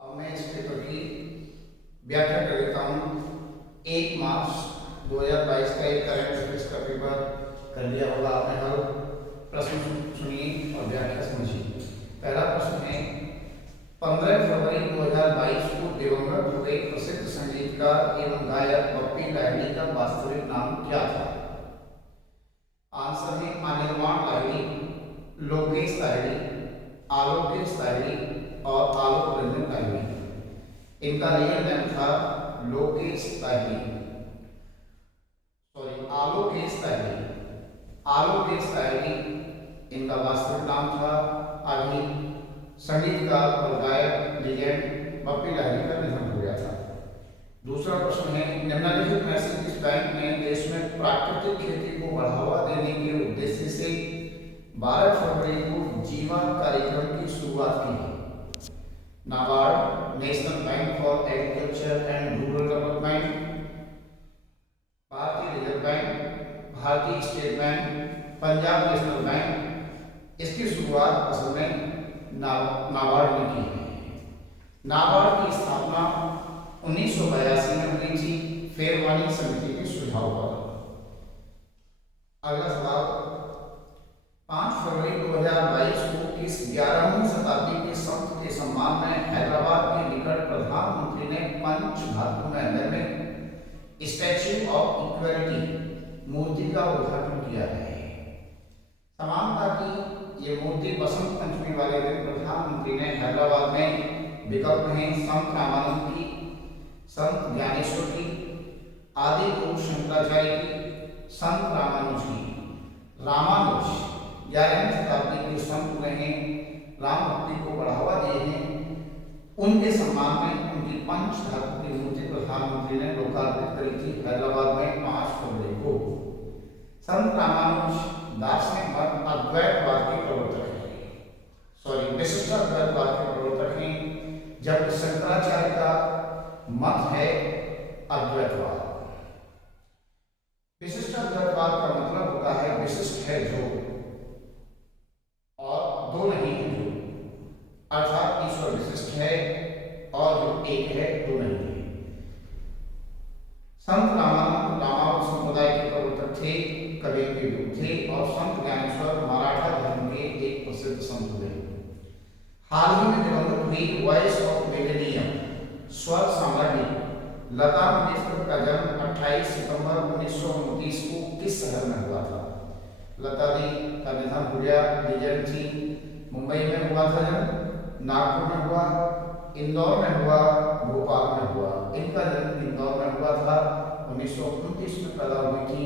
अब मैं इस पेपर की व्याख्या कर देता हूँ। 1 मार्च 2022 का एक करंट अफेयर्स का पेपर कर लिया होगा आपने हल। प्रश्न सुनिए और व्याख्या समझिए। पहला प्रश्न है, 15 फरवरी 2022 को दिवंगत हुए प्रसिद्ध संगीतकार एवं गायक पप्पी लाहिड़ी का वास्तविक नाम क्या था? आंसर है अनिर्वाण लाहिड़ी, लोकेश लाहिड़ी, आलोकेश लाहिड़ी और आलोक रंजन लाहिड़ी। इनका रियल नेम था लोकेश लाहिड़ी, सॉरी आलोकेश लाहिड़ी। आलोकेश लाहिड़ी इनका वास्तविक नाम था। आगे संगीतकार और गायक लीजेंड पप्पी लाहिड़ी का निधन हो गया था। दूसरा प्रश्न है, निम्नलिखित में से किस बैंक ने देश में प्राकृतिक खेती को बढ़ावा देने के उद्देश्य से 12 फरवरी को जीवा कार्यक्रम की शुरुआत की है? NABARD, national bank for agriculture and rural development, भारतीय रिजर्व बैंक, भारतीय state bank, Punjab national bank. इसकी शुरुआत असल में नाबार्ड ने की है। नाबार्ड की स्थापना 1982 में हुई थी फेरवानी समिति के सुझाव पर। अगला सवाल, 5 फरवरी 2022 को किस 11वीं शताब्दी के संत के सम्मान में हैदराबाद के निकट प्रधानमंत्री ने पंच धातु मंदिर में स्टैच्यू ऑफ इक्वालिटी मूर्ति का उद्घाटन किया है? समानता की ये मूर्ति बसंत पंचमी वाले दिन प्रधानमंत्री ने हैदराबाद में विकल्प हैं संत रामानंद की, संत ज्ञानेश्वर की, आदि गुरु शंकराचार्य की, संत रामानुज की। रामानुज 11वीं शताब्दी के संत हुए हैं, राम भक्ति को बढ़ावा दिए हैं। उनके सम्मान में उनकी पंच धातु की मूर्ति प्रधानमंत्री ने लोकार्पित करी थी हैदराबाद में 5 फरवरी को। संत रामानुज दार्शनिक मत अद्वैतवाद के प्रवर्तक हैं, सॉरी विशिष्टाद्वैतवाद के प्रवर्तक हैं, जबकि शंकराचार्य का मत है अद्वैतवाद। विशिष्टाद्वैतवाद का मतलब होता है विशिष्ट है जो और दो नहीं है जो, अर्थात ईश्वर विशिष्ट है और जो एक है दो नहीं है। संत रामानंद रामावत संप्रदाय के प्रवर्तक थे, कवि के युग थे और संत ज्ञानेश्वर मराठा धर्म के एक प्रसिद्ध संत हुए। हाल ही में दिवंगत हुई वॉइस ऑफ मिलेनियम स्वर साम्राज्ञी लता मंगेशकर का जन्म 28 सितंबर 1929 को किस शहर में हुआ था? लता दी का निधन हो गया, लीजेंड थी। मुंबई में हुआ था जन्म, नागपुर में हुआ, इंदौर में हुआ, भोपाल में हुआ। इनका जन्म इंदौर में हुआ था। 1929 में पैदा हुई थी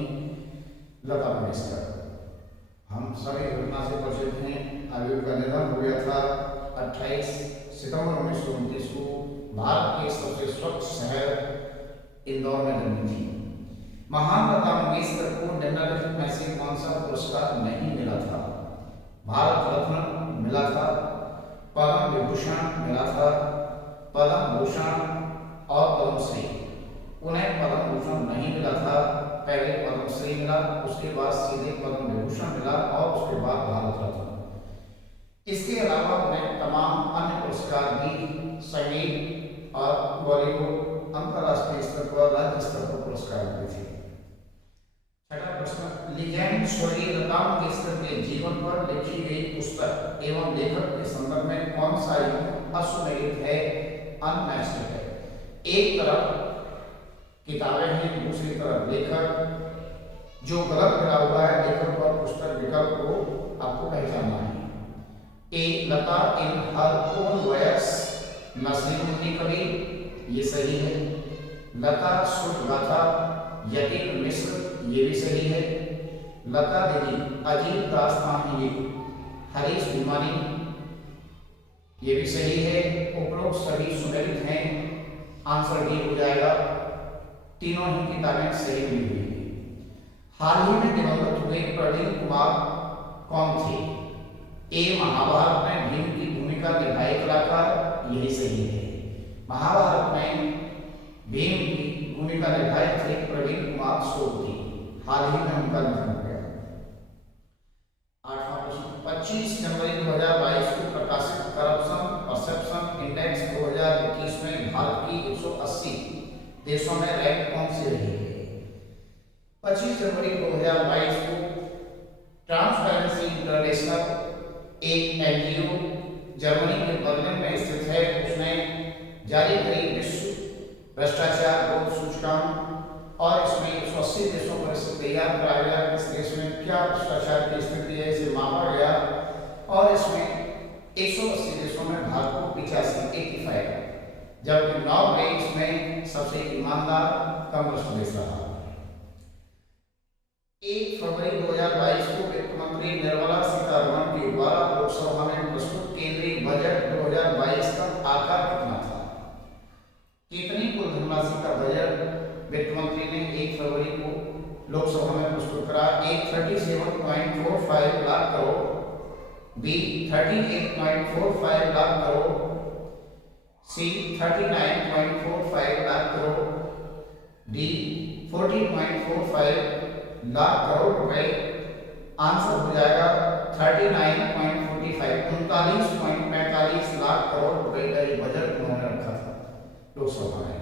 लता मंगेशकर। हम सभी घटना से परिचित हैं। अभी उनका निधन हो गया था 28 सितंबर 1929 को। भारत के सबसे स्वच्छ शहर इंदौर में जन्मी थी। महान लता मंगेशकर को निम्नलिखित में से कौन सा पुरस्कार नहीं मिला था? भारत रत्न मिला था, पद्म विभूषण मिला था, पद्म भूषण और पद्मश्री। उन्हें पद्म भूषण नहीं मिला था, पहले पद्मश्री मिला, उसके बाद सीधे पद्म विभूषण मिला और उसके बाद भारत रत्न। इसके अलावा उन्हें तमाम अन्य पुरस्कार भी संगीत और बॉलीवुड अंतरराष्ट्रीय स्तर पर राज्य स्तर पर पुरस्कार मिले थे। छठा प्रश्न, लीजेंड स्वर्गीय लता मंगेशकर के जीवन पर लिखी गई पुस्तक एवं लेखक के संदर्भ में कौन सा युग असुमेलित है, अनमैच्ड है? एक तरफ किताबें हैं, दूसरी तरफ लेखक। जो गलत मिला हुआ है लेखक पर पुस्तक विकल्प को आपको पहचानना है। A Lata in her own voice Naseeruddin Kabir, ये सही है। लता शुद्ध गाथा यतीम मिश्र, ये भी सही है। लता दीदी अजीब दास्तान ये हरीश भिमानी, ये भी सही है। उपरोक्त सभी सुमेलित हैं, आंसर डी हो जाएगा। तीनों ही किताबें सही हुई हैं। हाल ही में दिवंगत हुए प्रदीप कुमार कौन थे? ए महाभारत में भीम की भूमिका निभाए कलाकार, यही सही है। महाभारत में भीम की भूमिका निभाए थे प्रवीण कुमार सोबती। हाल ही में उनका निधन हो गया। 8वां प्रश्न, 25 जनवरी 2022 को प्रकाशित करप्शन परसेप्शन इंडेक्स 2021 भारत की 180 देशों में रैंक कौन सी रही है? 25 जनवरी 2022 को ट्रांसपेरेंसी इंटरनेशनल एक एनजीओ जर्मनी के बर्लिन में स्थित है, उसने जारी करी विश्व भ्रष्टाचार ग्रोथ सूचकांक और इसमें 180 देशों पर इसे तैयार कराया गया। इस देश में क्या भ्रष्टाचार की स्थिति है इसे मापा गया और इसमें 180 देशों में भारत को 85 जबकि नॉर्वे इसमें सबसे ईमानदार कम भ्रष्ट देश रहा। 1 फरवरी 2022 को वित्त मंत्री निर्मला सीतारमण के द्वारा लोकसभा में प्रस्तुत केंद्रीय बजट 2022 का आकार कितना था? कितनी कुल धनराशि का बजट वित्त मंत्री ने 1 फरवरी को लोकसभा में प्रस्तुत करा? A 37.45 lakh crore, B 38.45 lakh crore, C 39.45 lakh crore, D 40.45 lakh crore रुपए। आंसर हो जाएगा 39.45 39.45 लाख करोड़ रुपए का ये बजट उन्होंने रखा था लोकसभा में।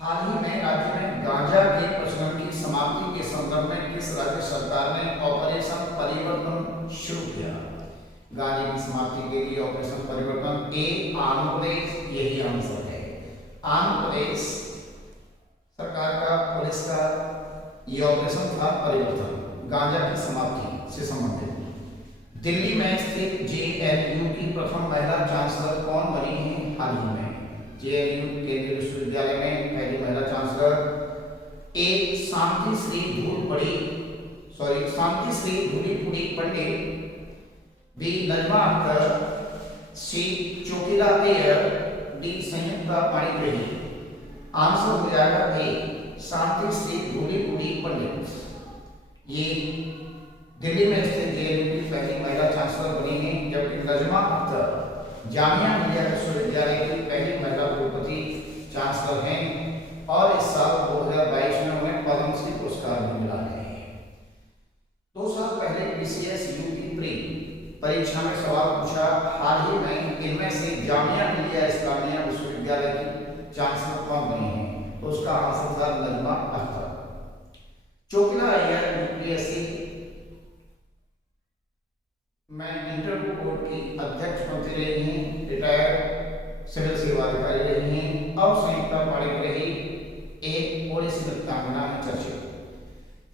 हाल ही में राज्य में गांजा के प्रचलन की समाप्ति के संदर्भ में किस राज्य सरकार ने ऑपरेशन परिवर्तन शुरू किया? गांजे की समाप्ति के लिए ऑपरेशन परिवर्तन। ए आंध्र प्रदेश, यही आंसर है। आंध्र प्रदेश सरकार का, पुलिस का ये ऑपरेशन था परिवर्तन, गांजा की समाप्ति से संबंधित। दिल्ली में स्थित जेएनयू की प्रथम महिला चांसलर कौन बनी है हाल ही में? जेएनयू केंद्रीय विश्वविद्यालय में पहली महिला चांसलर ए शांति श्री धूलीपुड़ी पंडित, बी नजमा अख्तर, सी चोकिला अय्यर, डी संयुक्ता पाणिग्राही। आंसर हो जाएगा ए शांति श्री धूलीपुड़ी पंडित। ये दिल्ली में स्थित जेएनयू की पहली महिला चांसलर बनी है, जबकि नजमा अख्तर जामिया मिलिया विश्वविद्यालय की पहली महिला कुलपति चांसलर हैं और इस साल 2022 में उन्हें पद्मश्री पुरस्कार भी मिला है। 2 साल पहले बीसीएस यूपी प्री परीक्षा में सवाल पूछा, हाल ही में इनमें से जामिया मिलिया इस्लामिया विश्वविद्यालय की चांसलर कौन बनी है? उसका आंसर था नजमा अख्तर। चोकिला अय्यर यूपीएससी में इंटरव्यू बोर्ड की अध्यक्ष बनती रही हैं, रिटायर्ड सिविल सेवा अधिकारी रही हैं और संयुक्ता पाणिग्राही एक ओडिसी नृत्यांगना है चर्चित।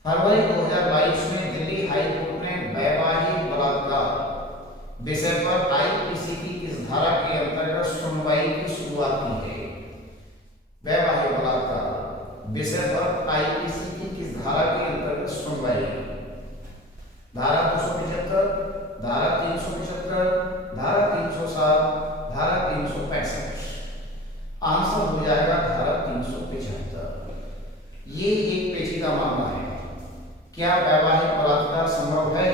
फरवरी 2022 में दिल्ली हाई कोर्ट ने वैवाहिक बलात्कार विषय पर आईपीसी की किस धारा के अंतर्गत सुनवाई की शुरुआत की है? वैवाहिक बलात्कार विषय पर आईपीसी की किस धारा के अंतर्गत सुनवाई? धारा 275, धारा 375, धारा 307, धारा 365। आंसर हो जाएगा धारा 375। ये एक पेचीदा मामला है। क्या वैवाहिक बलात्कार संभव है?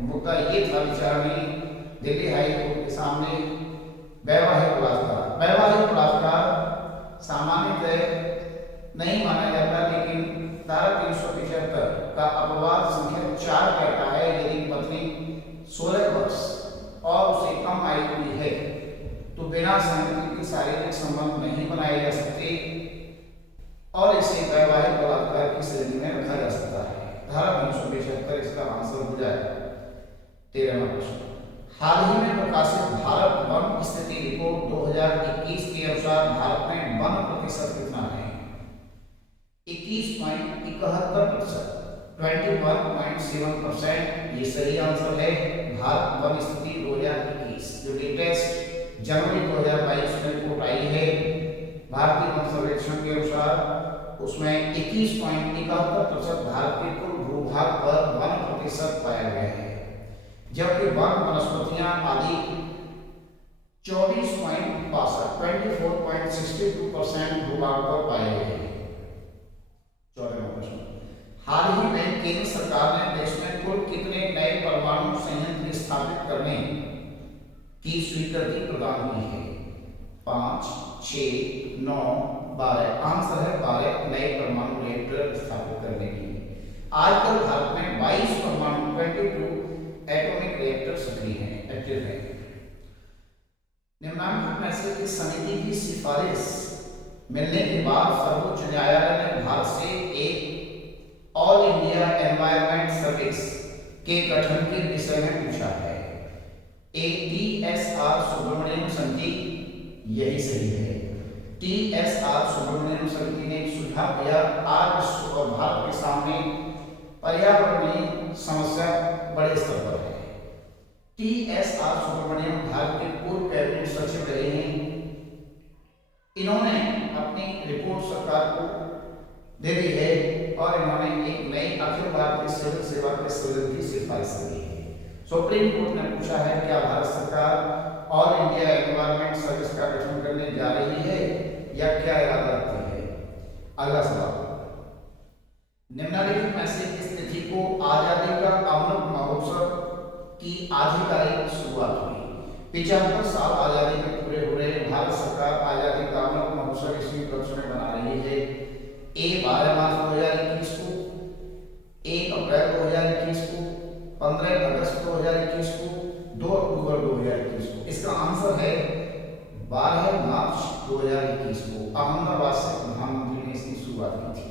मुद्दा ये था विचार में दिल्ली हाई कोर्ट के सामने। वैवाहिक बलात्कार सामान्यतः नहीं माना जाता, लेकिन धारा 375 का अपवाद संख्या 4 कहता है यदि पत्नी 16 वर्ष और उसे कम आयु की है तो बिना सहमति के शारीरिक संबंध नहीं बनाए जा सकते और इसे वैवाहिक बलात्कार की श्रेणी में रखा जा सकता है। धारा 375 इसका आंसर हो जाएगा। 13वां प्रश्न, हाल ही में प्रकाशित भारत वन स्थिति रिपोर्ट 2021 के अनुसार भारत में वन प्रतिशत कितना है? 21.71%, 21.7%। ये सही आंसर है। भारत वन स्थिति 2021 जो लेटेस्ट जनवरी 2022 में रिपोर्ट आई है भारतीय वन सर्वेक्षण के अनुसार, उसमें 21.71% भारत के कुल भूभाग पर वन प्रतिशत पाया गया है, जबकि वन वनस्पतियां आदि 24.62% भूभाग पर पाए गए हैं। 14वां प्रश्न, हाल ही में केंद्र सरकार ने देश में कुल कितने नए परमाणु संयंत्र स्थापित करने की स्वीकृति प्रदान की है? 5, 6, 9, 12। आंसर है 12 नए परमाणु रिएक्टर स्थापित करने की। आजकल भारत में 22 परमाणु 22 एटॉमिक रिएक्टर सक्रिय हैं, एक्टिव हैं। निम्नलिखित में से किस समिति की सिफारिश मिलने के बाद सर्वोच्च न्यायालय ने भारत से एक ऑल इंडिया एनवायरमेंट सर्विस के गठन के विषय में पूछा है? ए TSR सुब्रमण्यम समिति, यही सही है। TSR सुब्रमण्यम समिति ने एक सुझाव दिया, आज विश्व और भारत के सामने पर्यावरणीय समस्या बड़े स्तर पर है। TSR सुब्रमण्यम भारत के पूर्व कैबिनेट सचिव रहे हैं। इन्होंने अपनी रिपोर्ट सरकार को दे दी है और इन्होंने एक नई अखिल भारतीय सिविल सेवा के सदन की सिफारिश की है। सुप्रीम कोर्ट ने पूछा है, क्या भारत सरकार ऑल इंडिया एनवायरमेंट सर्विस का गठन करने जा रही है या क्या इरादा रखती है? अगला सवाल, निम्नलिखित में से किस तिथि को आजादी का अमृत महोत्सव की आधिकारिक शुरुआत हुई? 75 साल आजादी के पूरे हो रहे, भारत सरकार आजादी का अमृत महोत्सव इसी उपलक्ष्य में मना रही है। ए 12 मार्च 2021 को, 1 अप्रैल 2021 को, 15 अगस्त 2021 को, 2 अक्टूबर 2021 को। इसका आंसर है 12 मार्च 2021 को अहमदाबाद से प्रधानमंत्री ने इसकी शुरुआत की थी।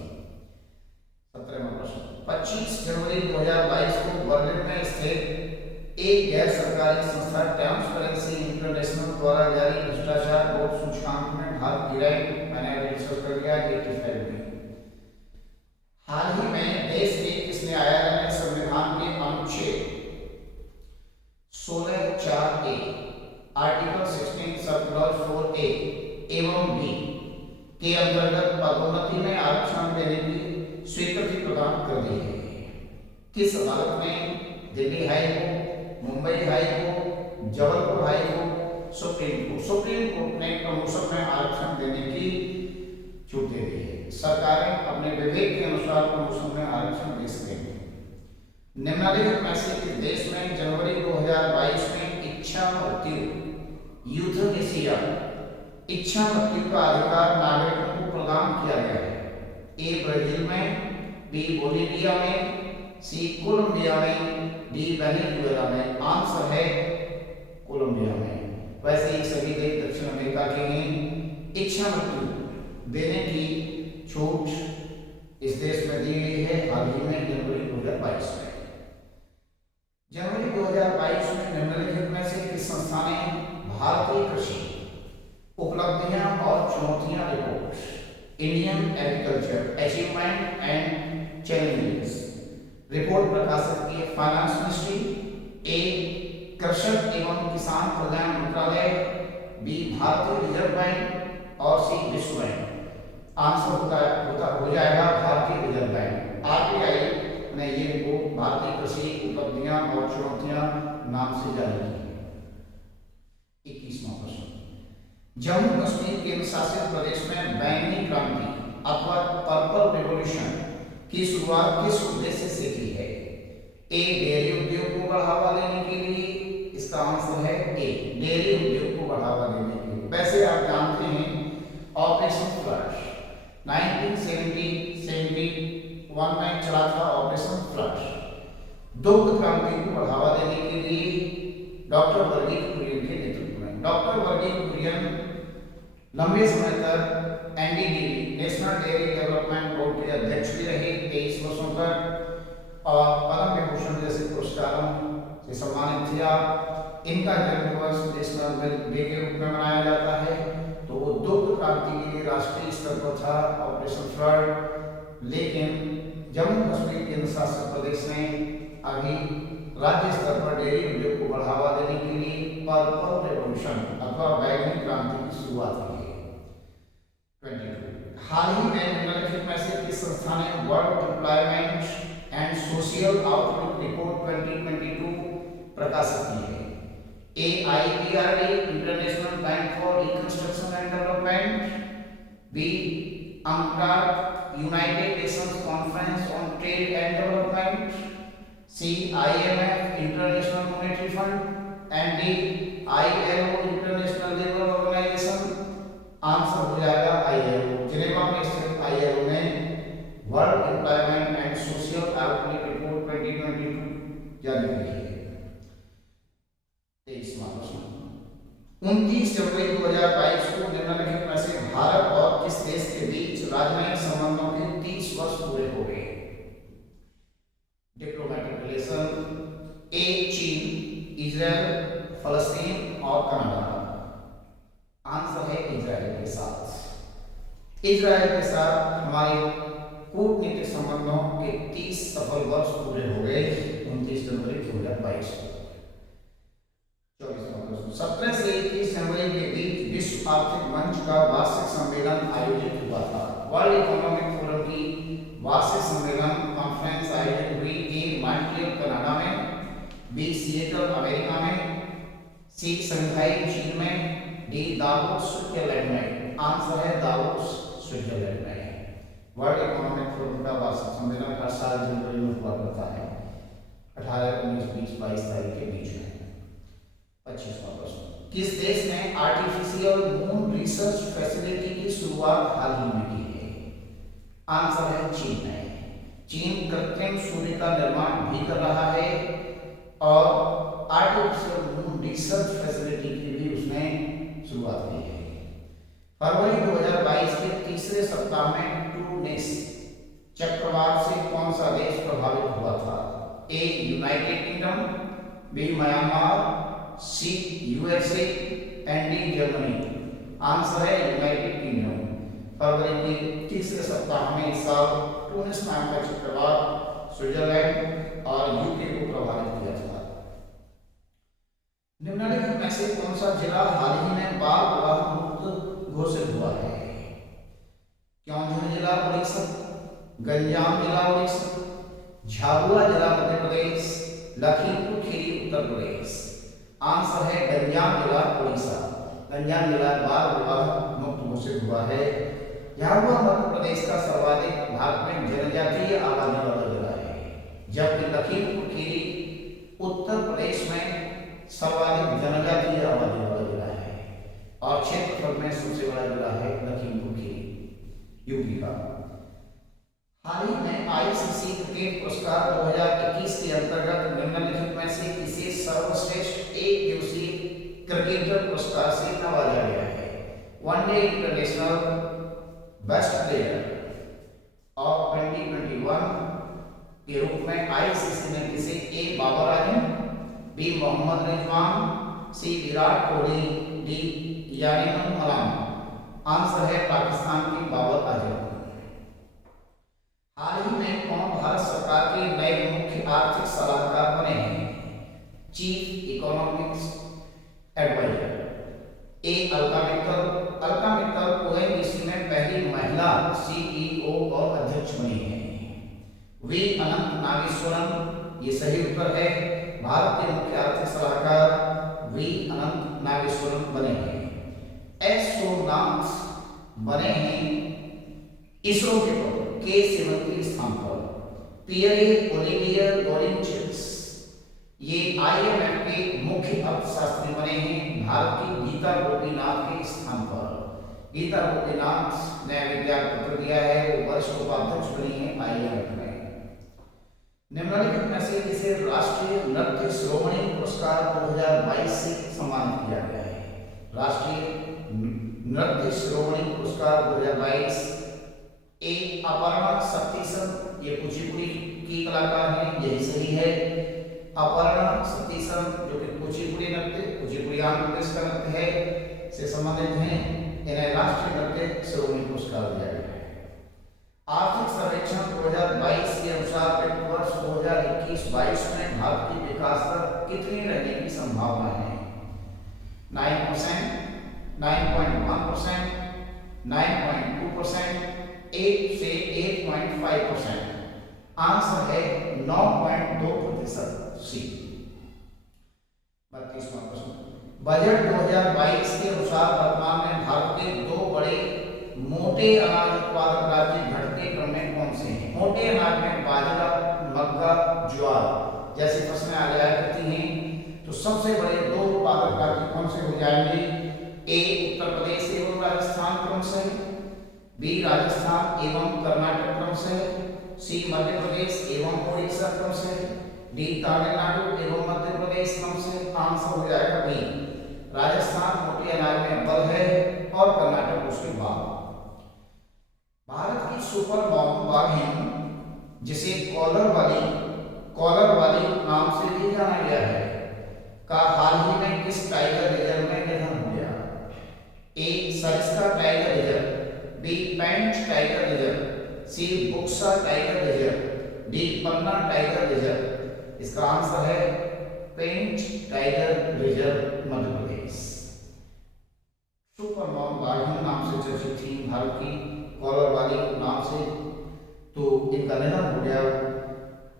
17वां प्रश्न, 25 जनवरी 2022 को बर्लिन में स्थित एक गैर सरकारी संस्था ट्रांसपेरेंसी इंटरनेशनल द्वारा जारी भ्रष्टाचार बोर्ड सूचकांक में भारत की रैंक, मैंने अभी डिस्कस कर लिया, 85 में। हाल ही में देश के किस न्यायालय ने संविधान के अनुच्छेद 16(4)(a), article 16 sub clause 4(a) एवं (b) के अंतर्गत पदोन्नति में आरक्षण देने की स्वीकृति प्रदान कर दी है? किस अदालत ने? Delhi high court, Mumbai high court, Jabalpur high court, supreme court. Supreme court ने प्रमोशन में आरक्षण देने की छूट दे दी है। सरकारें अपने विवेक के अनुसार प्रमोशन में आरक्षण दे सकेंगे। निम्नलिखित में से किस देश में जनवरी 2022 में इच्छा मृत्यु यूथनेसिया, इच्छा मृत्यु का अधिकार नागरिकों को प्रदान किया गया है? ए ब्राजील में, बी बोलिविया में, सी कोलंबिया में, डी वेनेजुएला में। आंसर है कोलंबिया में। वैसे ही सभी देश दक्षिण अमेरिका के हैं। इच्छा मृत्यु देने की छूट इस देश में दी गई है हाल ही में जनवरी 2022 में। जनवरी 2022 में निम्नलिखित में से किस संस्था ने भारतीय कृषि उपलब्धियां और चुनौतियां report, Indian agriculture achievement and challenges report प्रकाशित की? फाइनेंस मिनिस्ट्री, ए कृषक एवं किसान कल्याण मंत्रालय, बी भारतीय रिजर्व बैंक और सी विश्व बैंक। आंसर हो जाएगा भारतीय रिजर्व बैंक। RBI ने ये रिपोर्ट भारतीय कृषि उपलब्धियां और चुनौतियां नाम से जारी की है। 21वां प्रश्न, जम्मू कश्मीर केंद्र शासित प्रदेश में बैंगनी क्रांति अथवा पर्पल रिवॉल्यूशन की शुरुआत किस उद्देश्य से की है? ए डेयरी उद्योग को बढ़ावा देने के लिए, इसका आंसर है ए डेयरी उद्योग को बढ़ावा देने के लिए। वैसे आप जानते हैं ऑपरेशन फ्लड 1971 में चला था ऑपरेशन फ्लड। दुग्ध क्रांति को बढ़ावा देने के लिए डॉक्टर वर्गीज कुरियन के नेतृत्व में। डॉक्टर वर्गीज कुरियन लंबे समय तक NDDB national dairy development board के अध्यक्ष भी रहे 23 वर्षों तक और पद्म विभूषण जैसे पुरस्कारों से सम्मानित किया। इनका जन्मदिवस नेशनल मिल्क डे के रूप में मनाया जाता है। तो वो दुग्ध क्रांति के लिए राष्ट्रीय स्तर पर था ऑपरेशन फ्लड, लेकिन जम्मू कश्मीर केंद्र शासित प्रदेश ने अभी राज्य स्तर पर डेयरी उद्योग को बढ़ावा देने के लिए पर्पल रिवॉल्यूशन अथवा बैंगनी क्रांति की शुरुआत की है। 22 हाल ही में निम्नलिखित में से किस संस्था ने World Employment and Social Outlook report 2022 प्रकाशित की है? AIBRD International Bank for Reconstruction and Development, B UNCTAD United Nations conference on trade and development, C IMF International Monetary Fund and D ILO International Labour Organization. Answer हो जाएगा ILO। Geneva में स्थित ILO ने World Employment and Social Outlook report 2022 जारी की है। 23वां प्रश्न, 29 जनवरी 2022 को निम्नलिखित में से भारत और किस देश के बीच राजनयिक संबंधों के 30 वर्ष पूरे हो गए? डिप्लोमेटिक रिलेशन, ए चीन, इजराइल, फलस्तीन और कनाडा। आंसर है इजराइल के साथ। इजराइल के साथ हमारे कूटनीतिक संबंधों के 30 सफल वर्ष पूरे हो गए 29 जनवरी 2022 को। 17 से 21 जनवरी के बीच विश्व आर्थिक मंच का वार्षिक सम्मेलन आयोजित हुआ था। वर्ल्ड इकोनॉमिक फोरम की वार्षिक सम्मेलन कॉन्फ्रेंस आयोजित हुई। ए मॉन्ट्रियल कनाडा में, बी सिएटल अमेरिका में, सी शंघाई चीन में, डी दावोस स्विट्जरलैंड में। आंसर है दावोस स्विट्जरलैंड में। वर्ल्ड इकोनॉमिक फोरम का वार्षिक सम्मेलन हर साल जनवरी में हुआ करता है, 18, 19, 20, 22 तारीख के बीच में। 25वां प्रश्न, किस देश ने आर्टिफिशियल मून रिसर्च फैसिलिटी की शुरुआत हाल ही में की है? आंसर है चीन है। चीन कृत्रिम सूर्य का निर्माण भी कर रहा है और आर्टिफिशियल मून रिसर्च फैसिलिटी की भी उसने शुरुआत की है। फरवरी 2022 के तीसरे सप्ताह में ट्यूनिस चक्रवात से कौन सा देश प्रभावित हुआ था? A United Kingdom, B Myanmar, C USA and D Germany. Answer है यूनाइटेड किंगडम। फरवरी के तीसरे सप्ताह में इस साल ट्यूनिस नाम का चक्रवात स्विट्जरलैंड और यूके को प्रभावित किया था। निम्नलिखित में से कौन सा जिला हाल ही में बाल विवाह मुक्त घोषित हुआ है? क्योंझर जिला उड़ीसा, गंजाम जिला उड़ीसा, झाबुआ जिला मध्य प्रदेश, लखीमपुर खीरी उत्तर प्रदेश। आंसर है गंजाम जिला उड़ीसा। गंजाम जिला बाल विवाह मुक्त घोषित हुआ है। झाबुआ मध्य प्रदेश का सर्वाधिक भारत में जनजातीय आबादी वाला जिला है, जबकि लखीमपुर खीरी उत्तर प्रदेश में सर्वाधिक जनजातीय आबादी वाला जिला है और क्षेत्रफल में सबसे बड़ा जिला है लखीमपुर खीरी, यूपी का। हाल ही में आईसीसी क्रिकेट पुरस्कार 2021 के अंतर्गत निम्नलिखित में से किसे सर्वश्रेष्ठ एक दिवसीय क्रिकेटर पुरस्कार से नवाजा गया है? One day international best player of 2021 के रूप में आईसीसी ने किसे ए बाबर आजम, बी मोहम्मद रिजवान, सी विराट कोहली, डी यानीम मलाम। आंसर है पाकिस्तान की बाबर आजम। हाल ही में कौन भारत सरकार के नए मुख्य आर्थिक सलाहकार बने हैं? Chief economics adviser. A Alka Mittal. Alka Mittal ONGC में पहली महिला सीईओ और अध्यक्ष बनी है। वी अनंत नागेश्वरन, ये सही उत्तर है। भारत के मुख्य आर्थिक सलाहकार वी अनंत नागेश्वरन बने हैं। एस सोमनाथ बने हैं इसरो के पद K7 के स्थान पर। पियरे ओलिवियर लॉरेंटियस ये IMF के मुख्य अर्थशास्त्री बने हैं भारत की गीता गोपीनाथ के स्थान पर। गीता गोपीनाथ ने विज्ञान पत्र दिया है, वो वरिष्ठ उपाध्यक्ष बनी है IMF में। निम्नलिखित में से किसे राष्ट्रीय नृत्य शिरोमणि पुरस्कार 2022 से सम्मानित किया गया है? राष्ट्रीय नृत्य शिरोमणि पुरस्कार 2022 ए अपर्णा शक्तिशन, ये कुचिपुड़ी की कलाकार हैं, यही सही है। अपर्णा शक्तिशन जो कि कुचिपुड़ी नृत्य, कुचिपुड़ी आंध्र प्रदेश का नृत्य है, से संबंधित हैं। इन्हें राष्ट्रीय नृत्य शिरोमणि पुरस्कार दिया गया है। आर्थिक सर्वेक्षण 2022 के अनुसार वित्त वर्ष 2021-22 में भारत की विकास दर कितनी रहने की संभावना है? 9%, 9.1%, 9.2%, 8 से 8.5%। आंसर है 9.2%। सी। 32वां प्रश्न, बजट 2022 के अनुसार वर्तमान में भारत के दो बड़े मोटे अनाज उत्पादक राज्य घटते क्रम में कौन से हैं? मोटे अनाज में बाजरा, मक्का, ज्वार जैसे फसलें आ जाया करती हैं, तो सबसे बड़े दो उत्पादक राज्य कौन से हो जाएंगे? ए उत्तर प्रदेश एवं राजस्थान क्रम से, बी राजस्थान एवं कर्नाटक क्रम से, सी मध्य प्रदेश एवं उड़ीसा क्रम से, डी तमिलनाडु एवं मध्य प्रदेश क्रम से। आंसर हो जाएगा बी राजस्थान मोटे अनाज में अव्वल है और कर्नाटक उसके बाद। भारत की सुपर बाघिन जिसे कॉलर वाली नाम से भी जाना गया है का हाल ही में किस टाइगर रिजर्व में निधन हो गया? ए सरिस्का टाइगर रिजर्व, बी पेंच टाइगर रिजर्व, सी बुक्सा टाइगर रिजर्व, डी पन्ना टाइगर रिजर्व। इसका आंसर है पेंच tiger reserve, Madhya Pradesh. Super बाघिन नाम से चर्चित थी भारत की, कॉलर वाली नाम से, तो इनका निधन हो गया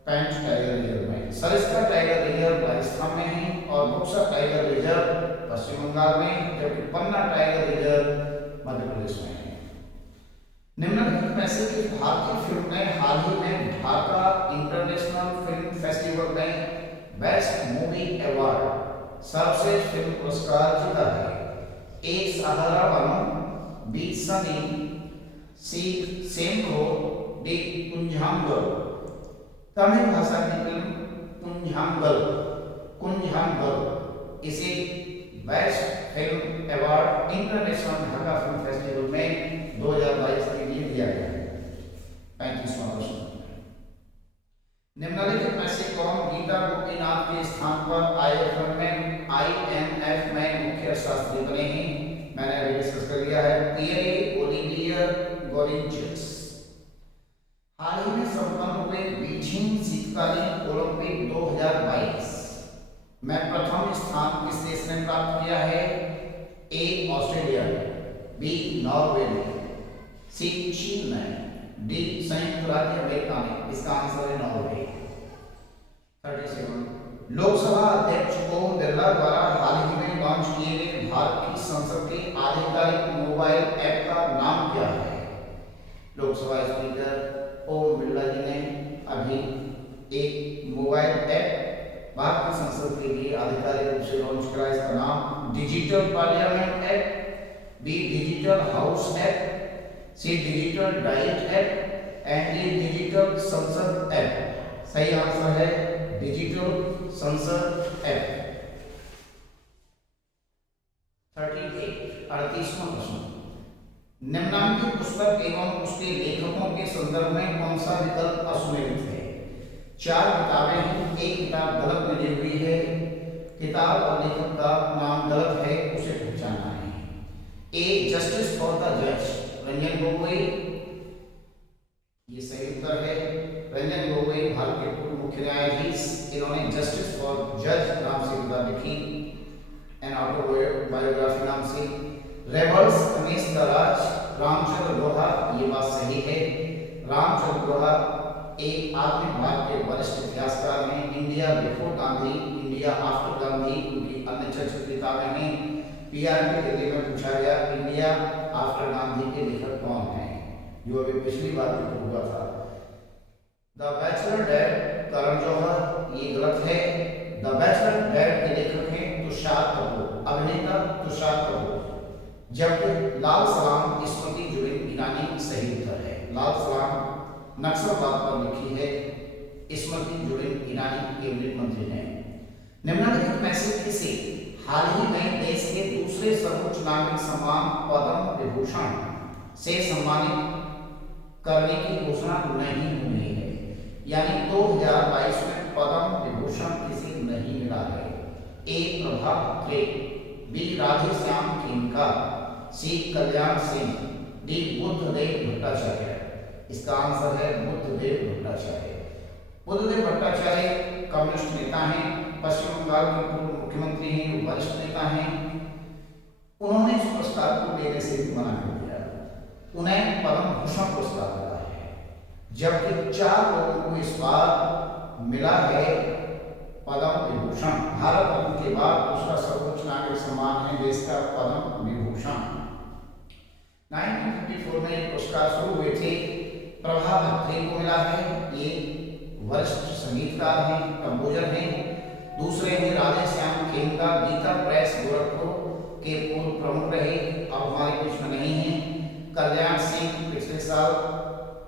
पेंच टाइगर रिजर्व में। सरिस्का टाइगर रिजर्व राजस्थान में है और बुक्सा टाइगर रिजर्व पश्चिम बंगाल में, जबकि पन्ना टाइगर रिजर्व मध्य प्रदेश में है। निम्नलिखित में से किस भारतीय फिल्म ने हाल ही में ढाका इंटरनेशनल फिल्म फेस्टिवल में बेस्ट मूवी अवार्ड सर्वश्रेष्ठ फिल्म पुरस्कार जीता है? ए सहारा बानो, बी सनी, सी सेंको, डी कुंजांगल। तमिल भाषा की फिल्म कुंजांगल इसे best film award international Dhaka film festival में 2022 के लिए दिया गया है। 35वां प्रश्न, निम्नलिखित में से कौन गीता गोपीनाथ के स्थान पर IMF में मुख्य शास्त्री बने हैं? मैंने अभी डिस्कस कर लिया है, पियरे ओलिवियर गोरिंचियस। हाल ही में संपन्न हुए बीजिंग शीतकालीन ओलंपिक 2022 में प्रथम स्थान किस देश ने प्राप्त किया है? ए ऑस्ट्रेलिया, बी नॉर्वे ने, सी चीन ने, डी संयुक्त राज्य अमेरिका ने। इसका आंसर है नॉर्वे। 37 लोकसभा अध्यक्ष ओम बिरला द्वारा हाल ही में लॉन्च किए गए भारत की संसद के आधिकारिक मोबाइल ऐप का नाम क्या है? लोकसभा स्पीकर ओम बिरला जी ने अभी एक मोबाइल ऐप भारत की संसद के लिए आधिकारिक रूप से लॉन्च करा। इसका नाम digital parliament app, B digital house app, C digital diet app and D digital Sansad app. सही आंसर है डिजिटल संसद ऐप। 38वां प्रश्न, निम्नलिखित पुस्तक एवं उसके लेखकों के संदर्भ में कौन सा विकल्प असुमेलित है? 4 किताबें हैं, एक किताब गलत मिली हुई है, किताब और लेखक का नाम गलत है, उसे पहचानना है। ए जस्टिस फॉर द जज रंजन गोगोई, ये सही उत्तर है। रंजन गोगोई भारत के पूर्व मुख्य न्यायाधीश, इन्होंने जस्टिस फॉर जज नाम से किताब लिखी, एन ऑटोबायोग्राफी नाम से। रेबल्स अगेंस्ट द राज रामचंद्र लोहा, ये बात सही है। रामचंद्र लोहा एक आधुनिक भारत के वरिष्ठ इतिहासकार हैं। India before Gandhi, India after Gandhi उनकी अन्य चर्चित किताबें हैं। पीआरटी दिल्ली में पूछा गया इंडिया आफ्टर गांधी के लेखक कौन हैं, जो अभी पिछली बार भी हुआ था। The bachelor dad Karan Johar, ये गलत है। द बैचलर डैड के लेखक हैं तुषार कपूर, अभिनेता तुषार कपूर। जबकि लाल सलाम स्मृति जुबिन ईरानी सही उत्तर है। लाल सलाम नक्सलवाद पर लिखी है स्मृति जुबिन ईरानी कैबिनेट मंत्री ने। निम्नलिखित में से किसे हाल ही में देश के दूसरे सर्वोच्च नागरिक सम्मान पद्म विभूषण से सम्मानित करने की घोषणा नहीं हुई है? यानी 2022 में पद्म विभूषण किसी नहीं मिला है? ए प्रभा खत्रे, बी राधेश्याम खेमका, सी कल्याण सिंह, डी बुद्धदेव भट्टाचार्य। इसका आंसर है बुद्धदेव भट्टाचार्य। बुद्धदेव भट्टाचार्य कम्युनिस्ट नेता हैं, पश्चिम बंगाल के पूर्व मुख्यमंत्री हैं, वरिष्ठ नेता हैं। उन्होंने इस पुरस्कार को लेने से भी मना कर दिया। उन्हें पद्म भूषण पुरस्कार मिला है, जबकि 4 लोगों को इस बार मिला है पद्म विभूषण। भारत रत्न के बाद दूसरा सर्वोच्च नागरिक सम्मान है देश का पद्म विभूषण। 1954 में ये पुरस्कार शुरू हुए थे। प्रभा खत्री को मिला है, ये वरिष्ठ संगीतकार हैं, कंपोजर हैं। दूसरे हैं राधेश्याम खेमका, गीता प्रेस गोरखपुर के पूर्व प्रमुख रहे, अब हमारे बीच में नहीं है। कल्याण सिंह पिछले साल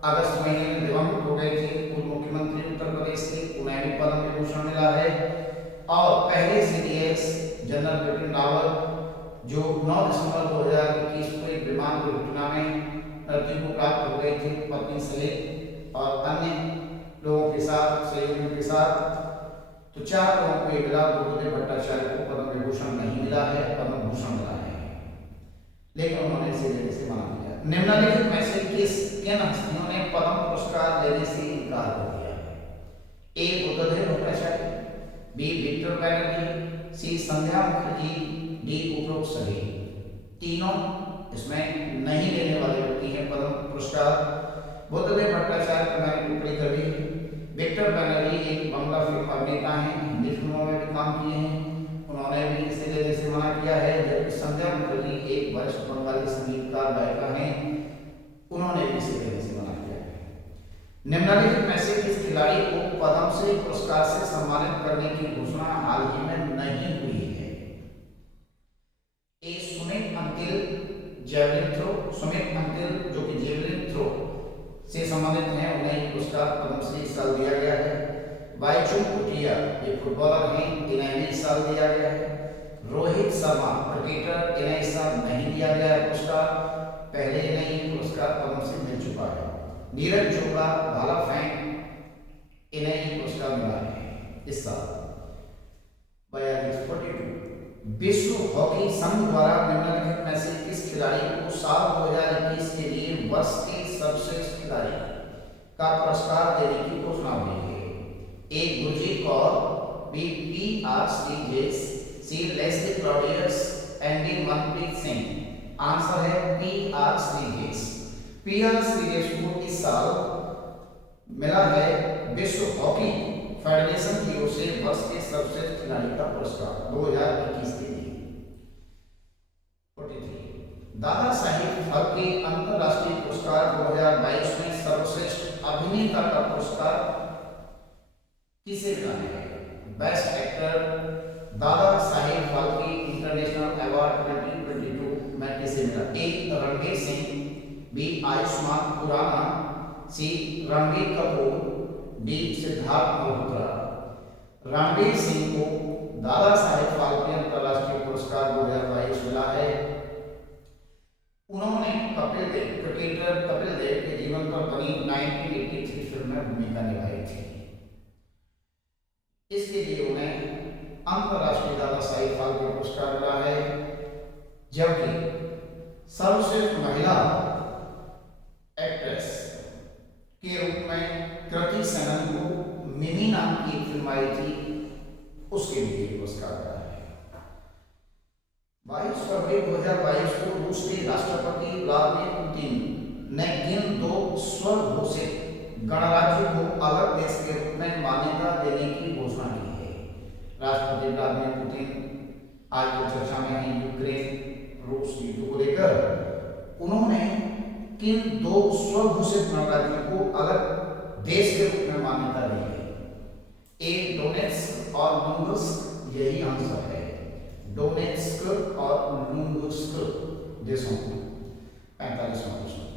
अगस्त महीने में दिवंगत हो गए थे, पूर्व मुख्यमंत्री उत्तर प्रदेश के, उन्हें भी पद्म विभूषण मिला है। और पहले सीडीएस जनरल बिपिन रावत जो 9 दिसंबर 2021 को एक विमान दुर्घटना में मृत्यु को प्राप्त हो गई थी, पत्नी सहित और अन्य लोगों के साथ, सहयोगियों के साथ। तो 4 लोगों को मिला। बुद्धदेव भट्टाचार्य को पद्म विभूषण नहीं मिला है, पद्म भूषण मिला है, लेकिन उन्होंने इसे लेने से मना किया। निम्नलिखित में से किन हस्तियों ने पद्म पुरस्कार लेने से इनकार कर दिया है? ए बुद्धदेव भट्टाचार्य, बी विक्टर बनर्जी, सी संध्या मुखर्जी, डी उपरोक्त सभी। तीनों इसमें नहीं लेने वाले व्यक्ति हैं पद्म पुरस्कार। बुद्धदेव भट्टाचार्य को मैंने टिप्पणी कर दी। विक्टर बनर्जी एक बांग्ला फिल्म अभिनेता हैं, हिंदी फिल्मों में भी काम किए हैं, उन्होंने भी इसे लेने से मना किया है। जबकि संध्या मुखर्जी एक वरिष्ठ बंगाली संगीतकार गायिका हैं, उन्होंने भी इसे लेने से मना किया है। निम्नलिखित में से किस खिलाड़ी को पद्मश्री पुरस्कार से सम्मानित करने की घोषणा हाल ही में नहीं हुई है? ए सुमित अंतिल, जेवलिन थ्रो, सुमित अंतिल जो कि जेवलिन थ्रो से संबंधित हैं, उन्हें पुरस्कार पद्मश्री इस साल दिया गया है। बाईचुंग भूटिया एक फुटबॉलर हैं, इन्हें भी इस साल दिया गया है। रोहित शर्मा क्रिकेटर, इन्हें इस साल नहीं दिया गया है पुरस्कार, पहले इन्हें ये पुरस्कार पद्मश्री मिल चुका है। नीरज चोपड़ा भाला फेंक, इन्हें ये पुरस्कार मिला है इस साल। 42 विश्व हॉकी संघ द्वारा निम्नलिखित में से किस खिलाड़ी को साल 2021 के लिए वर्ष के सर्वश्रेष्ठ खिलाड़ी का पुरस्कार देने की घोषणा हुई है? A Gurjit Kaur, B P R Sreejesh, C Leslie Claudius and D Manpreet Singh. Answer है P R Sreejesh. P R Sreejesh को इस साल मिला है विश्व हॉकी फेडरेशन की ओर से वर्ष के सर्वश्रेष्ठ खिलाड़ी का पुरस्कार 2021 के लिए। 43 दादा साहिब फाल्के अंतरराष्ट्रीय पुरस्कार 2022 में सर्वश्रेष्ठ अभिनेता का पुरस्कार किसे मिला है? बेस्ट एक्टर दादा साहिब फाल्के इंटरनेशनल अवार्ड 2022 में किसे मिला? ए रणवीर सिंह, बी आयुष्मान खुराना, सी रणबीर कपूर, डी सिद्धार्थ मल्होत्रा। रणवीर सिंह को दादा साहेब फाल्के अंतरराष्ट्रीय पुरस्कार 2022 मिला है। उन्होंने कपिल देव, क्रिकेटर कपिल देव के जीवन पर बनी 1983 फिल्म में भूमिका निभाई थी, इसके लिए उन्हें अंतरराष्ट्रीय दादा साहेब फाल्के पुरस्कार मिला है। जबकि सर्वश्रेष्ठ महिला एक्ट्रेस के रूप में कृति सेनन को मिमी नाम की एक फिल्म आई थी, उसके लिए पुरस्कार मिला है। 22 फरवरी 2022 को रूस के राष्ट्रपति व्लादिमीर पुतिन ने इन 2 स्वघोषित गणराज्य को अलग देश के रूप में मान्यता देने की घोषणा की है। राष्ट्रपति व्लादिमीर पुतिन आज की चर्चा में हैं यूक्रेन रूस युद्ध को लेकर। उन्होंने किन 2 स्वघोषित गणराज्यों को अलग देश के रूप में मान्यता दी है? ए डोनेट्स्क और लुहांस्क, यही आंसर है, डोनेट्स्क और लुहांस्क देशों को। 45वां प्रश्न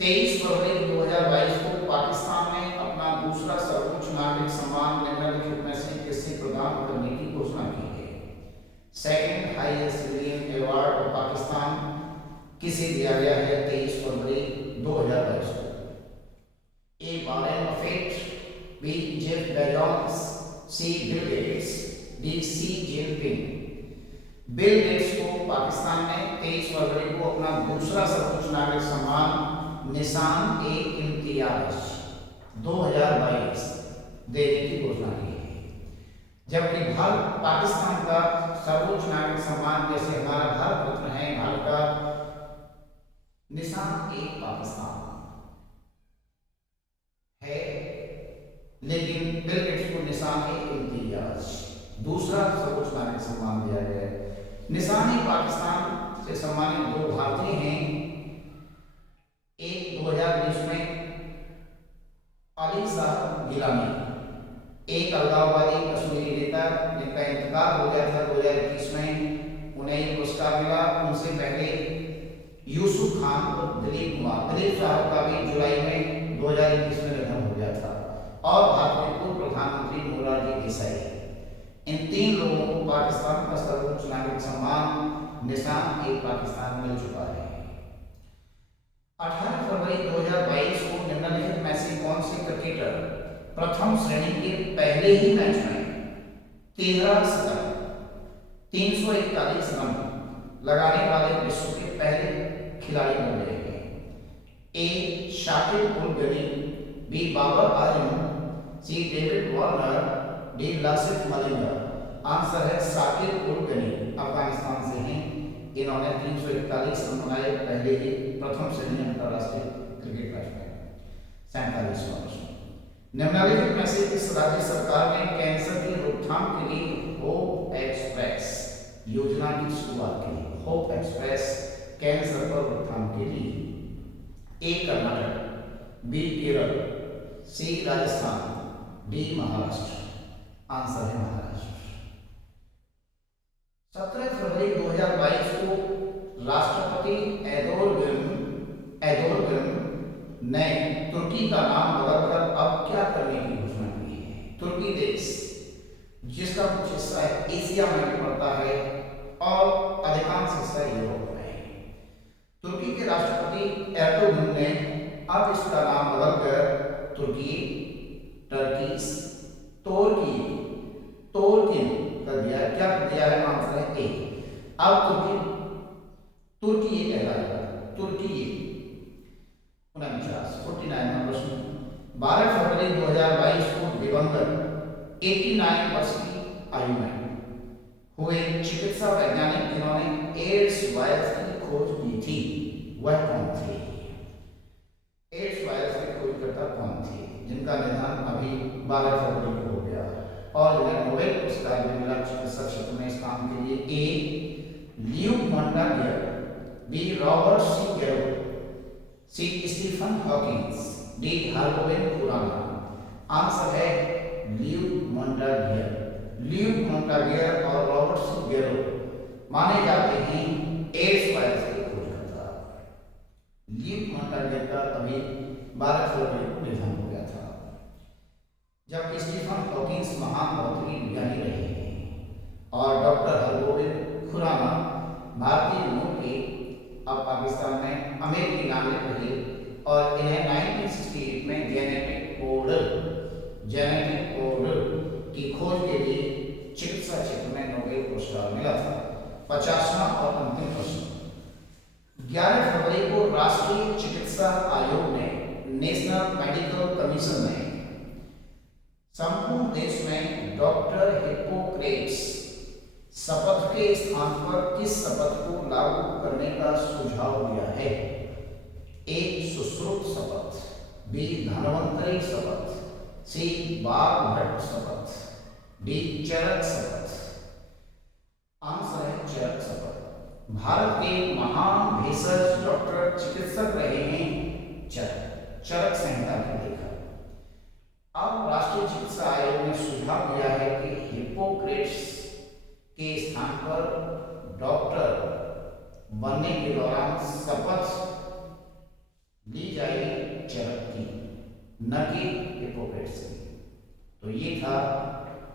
23 फरवरी 2022 को पाकिस्तान ने अपना दूसरा सर्वोच्च नागरिक सम्मान निम्नलिखित में से किसे प्रदान करने की घोषणा की है? Second highest civilian award of Pakistan किसे दिया गया है 23 फरवरी 2022 को? A Warren Buffett, B Jeff Bezos, C Bill Gates, D Xi Jinping. Bill Gates को पाकिस्तान ने 23 फरवरी को अपना दूसरा सर्वोच्च नागरिक सम्मान निशान ए इम्तियाज 2022 देने की घोषणा की है। जबकि भारत पाकिस्तान का सर्वोच्च नागरिक सम्मान जैसे हमारा भारत रत्न है, भारत का निशान ए पाकिस्तान है, लेकिन बिल गेट्स को निशान ए इम्तियाज दूसरा सर्वोच्च नागरिक सम्मान दिया गया है। निशान ए पाकिस्तान से सम्मानित 2 भारतीय हैं। एक 2020 में अली शाह गिलानी, एक अलगाववादी कश्मीरी नेता जिनका इंतकाल हो गया था 2021 में, उन्हें ये पुरस्कार मिला। उनसे पहले यूसुफ खान और दिलीप कुमार, दिलीप साहब का भी जुलाई में 2021 में निधन हो गया था, और भारत के पूर्व प्रधानमंत्री मोरारजी देसाई, इन 3 लोगों को पाकिस्तान का सर्वोच्च नागरिक सम्मान निशान ए पाकिस्तान मिल चुका है। 18 फरवरी 2022 को निम्नलिखित में से कौन से क्रिकेटर प्रथम श्रेणी के पहले ही मैच में 13 शतक 341 रन लगाने वाले विश्व के पहले खिलाड़ी बन गए हैं? A Shakib ul Ghani, B Babar Azam, C David Warner, D Lasith Malinga. Answer है शाकिब उल गनी, अफगानिस्तान से हैं। इन्होंने 341 रन बनाए, पहले ही प्रथम श्रेणी अंतरराष्ट्रीय क्रिकेट मैच में। 47वां प्रश्न, निम्नलिखित में से किस राज्य सरकार ने कैंसर की रोकथाम के लिए होप एक्सप्रेस योजना की शुरुआत की? होप एक्सप्रेस कैंसर पर रोकथाम के लिए। ए कर्नाटक, बी केरल, सी राजस्थान, डी महाराष्ट्र। आंसर है महाराष्ट्र। 17 फरवरी 2022 को राष्ट्रपति एर्दोगन ने तुर्की का नाम बदलकर अब क्या करने की घोषणा की है? तुर्की देश जिसका कुछ हिस्सा एशिया में पड़ता है और अधिकांश हिस्सा यूरोप में है। तुर्की के राष्ट्रपति एर्दोगन ने अब इसका नाम बदलकर तुर्किन कर दिया है। क्या कर दिया है? आंसर है ए। अब तुर्की कहलाएगा, तुर्की। 49वां प्रश्न, 12 फरवरी 2022 को दिवंगत 89 वर्ष की आयु में हुए चिकित्सा वैज्ञानिक जिन्होंने एड्स वायरस की खोज की थी, वह कौन थे? एड्स वायरस के खोजकर्ता कौन थे जिनका निधन अभी 12 फरवरी को हो गया और जिन्हें नोबेल पुरस्कार भी मिला चिकित्सा क्षेत्र में इस काम के लिए? A Luc Montagnier, B Robert C Gallo, C Stephen Hawkins, D Hargobind Khorana. Answer है लियू मोंटागियर। लियू मोंटागियर और रॉबर्ट सी गैरो माने जाते हैं एड्स वायरस के खोजकर्ता। लियू मोंटागियर का अभी 12 फरवरी को निधन हो गया था, जबकि स्टीफन हॉकिंस महान भौतिकी विज्ञानी रहे हैं और डॉक्टर हरगोबिन खुराना भारतीय मूल के अब पाकिस्तान में अमेरिकी नागरिक रहे और इन्हें 1968 में जेनेटिक कोड की खोज के लिए चिकित्सा क्षेत्र में नोबेल पुरस्कार मिला था। 50वां और अंतिम प्रश्न, 11 फरवरी को राष्ट्रीय चिकित्सा आयोग ने, नेशनल मेडिकल कमीशन ने संपूर्ण देश में डॉक्टर हिप्पोक्रेट्स शपथ के स्थान पर किस शपथ को लागू करने का सुझाव दिया है? ए सुश्रुत शपथ, बी धन्वंतरी शपथ, सी बाघभट्ट शपथ, डी चरक शपथ। आंसर है चरक शपथ। भारत के महान भेषज डॉक्टर चिकित्सक रहे हैं चरक संहिता के लेखक। अब राष्ट्रीय चिकित्सा आयोग ने सुझाव दिया है कि हिप्पोक्रेट्स के स्थान पर डॉक्टर बनने के दौरान शपथ ली जाएगी चरक की, न कि हिप्पोक्रेट्स की। तो ये था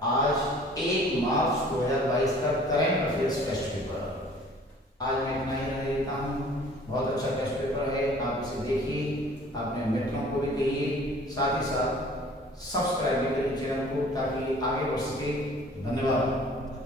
आज 1 मार्च 2022 का करंट अफेयर्स टेस्ट पेपर। आज मैं इतना ही रह देता हूँ। बहुत अच्छा टेस्ट पेपर है, आप इसे देखिए, अपने मित्रों को भी कहिए, साथ ही साथ सब्सक्राइब भी करिए चैनल को ताकि आगे बढ़ सके। धन्यवाद।